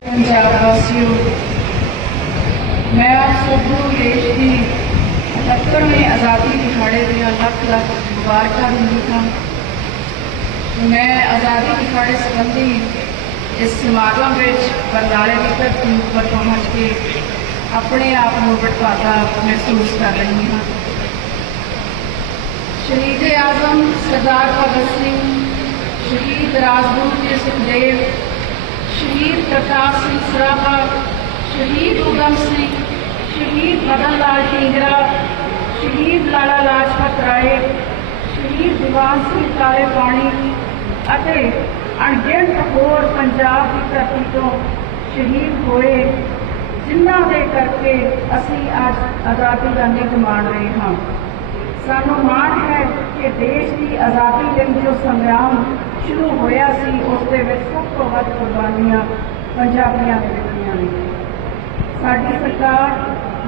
میں آزادی اچاڑے دکھ لاکھ مبارک دکھاڑے پردارے پتھر کے اوپر پہنچ کے اپنے آپ بڑھکتا محسوس کر رہی ہوں شہید اعظم سردار بھگت سنگھ شہید راجدور کے سکھدیو شہید پرتاب سن سربا شہید اگم سنگھ شہید مدن لال ڈھیرا شہید لالا لاجپت رائے شہید دیوان سنگھ کالے پانیگ پنجاب کی دھرتی تو شہید ہوئے جنہ دن کے کر کے ابھی اچھ آزادی مان رہے ہیں سانو مان ہے کہ دیش کی آزادی دن جو سیاح شروع ہوا سی اس سب کو وقت قربانیاں ساری سرکار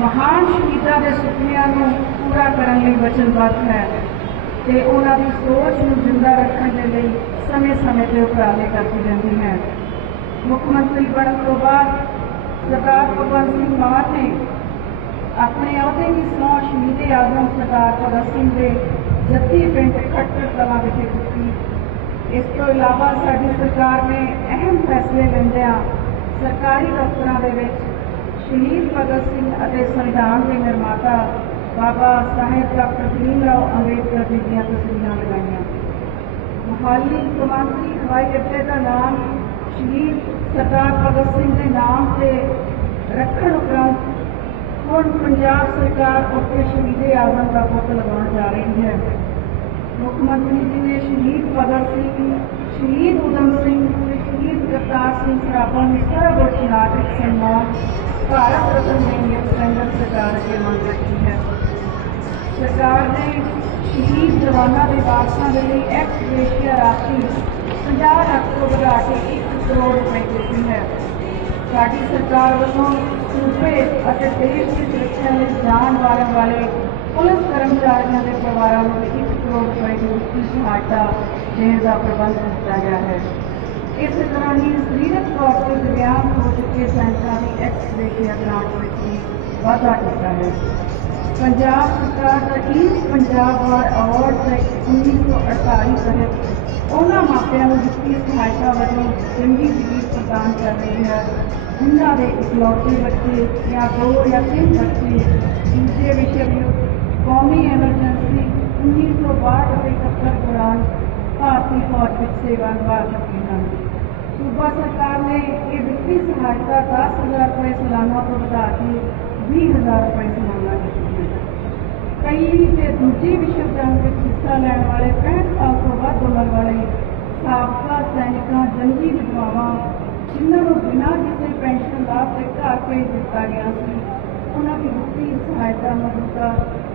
مہان شہیدات کے سپنیاں پورا کرنے وینبھ ہے تو انہوں کی سوچ زندہ رکھنے سمے کے ابرالے کرتی رہتی ہے مکمری بننے بعد سردار بگوت سنگھ مان نے اپنے عہدے کی سہو شہید اعظم سردار بگن سنگھ کے جتی پنٹ کٹ اس کے علاوہ ساڑھی سرکار نے اہم فیصلے لیندہ سرکاری دے کے شہید بگت سنگھ اور سندھان کے نرماتا بابا صاحب ڈاکٹر بھیم راؤ امبیڈکر جی دیا تصویر لگائیا محالی قوانتی ہائی اپنے کا نام شہید سردار بھگت سنگھ کے نام سے رکھنے پر شہید آزم کا پت بان جا رہی ہے مکمنت جی نے شہید فگت سنگھ شہید ادم سنگھ یہ شہید سرکار کے مان رکھی ہے سرکار نے شہید جوانہ دے وارسوں دلی لیے ایکشیا راکھی سجار لاکھ کو بڑھا کے ایک کروڑ روپے دیتی ہے سرکار وجہ صوبے سرکار میں جان بار والے پولیس کرمچاروں پروارہ پرواروں کو ماپے سہایتا بنو چنگی پردان کر رہی ہے جی بچے یا دو یا تین بچے جس کے انیس سو بارہ کے کتر دوران بھارتی فوج سیوا نوا چکی ہیں صوبہ سرکار نے یہ وقتی سہایتا دس ہزار روپئے سلامہ کو بتا کے بیس ہزار روپئے سلامہ پہلی کے دجے وشو بینک حصہ لین والے پینٹ سال کو ود والے سابقہ سینکا جنگی وداوا جنہوں بنا کسی پینشن لاپ کے گھر بھیج دیا انہوں کی وقتی سہایتا مدد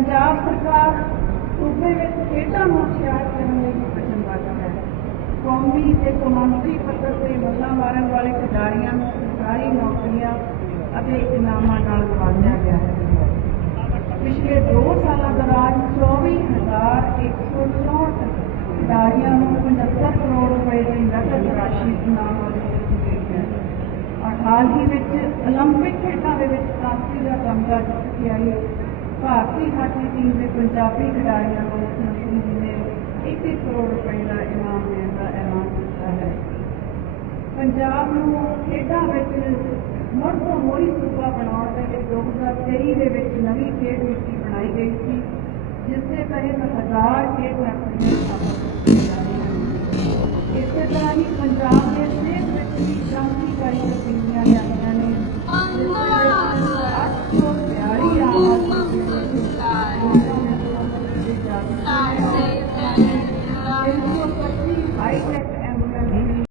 ਪੰਜਾਬ ਸਰਕਾਰ ਸੂਬੇ ਵਿੱਚ ਖੇਡਾਂ ਨੂੰ ਸ਼ਾਇਰ ਕਰਨ ਲਈ ਵਚਨਬੱਧ ਹੈ ਕੌਮੀ ਤੇ ਕਮਾਂਡਰੀ ਪੱਧਰ ਤੇ ਮੱਲਾ ਮਾਰਨ ਵਾਲੇ ਖਿਡਾਰੀਆਂ ਨੂੰ ਸਰਕਾਰੀ ਨੌਕਰੀਆਂ ਅਤੇ ਇਨਾਮਾਂ ਨਾਲ ਨਵਾਜਿਆ ਗਿਆ ਹੈ ਪਿਛਲੇ 2 ਸਾਲਾਂ ਦੌਰਾਨ 24164 ਖਿਡਾਰੀਆਂ ਨੂੰ 75 ਕਰੋੜ ਰੁਪਏ ਦੀ ਨਕਦ ਰਾਸ਼ੀ ਇਨਾਮ ਵਜੋਂ ਦਿੱਤੀ ਗਈ ਹੈ ਹਾਲ ਹੀ ਵਿੱਚ 올림픽 ਖੇਡਾਂ ਦੇ ਵਿੱਚ ਕਾਂਸੀ ਦਾ ਤਮਗਾ ਜਿੱਤਿਆ ਹੈ کی ٹیم میں پنجابی کھلاڑیوں کو کھاریا ایک ایک کروڑ روپئے کا انعام دن کا اعلان کیا ہے پنجاب کھیڈ مڑ کو مڑھی سوبہ بنا کے دو ہزار تئی کے نو کھیل میٹی بنائی گئی تھی جس کے تحت ہزار کھیل میٹری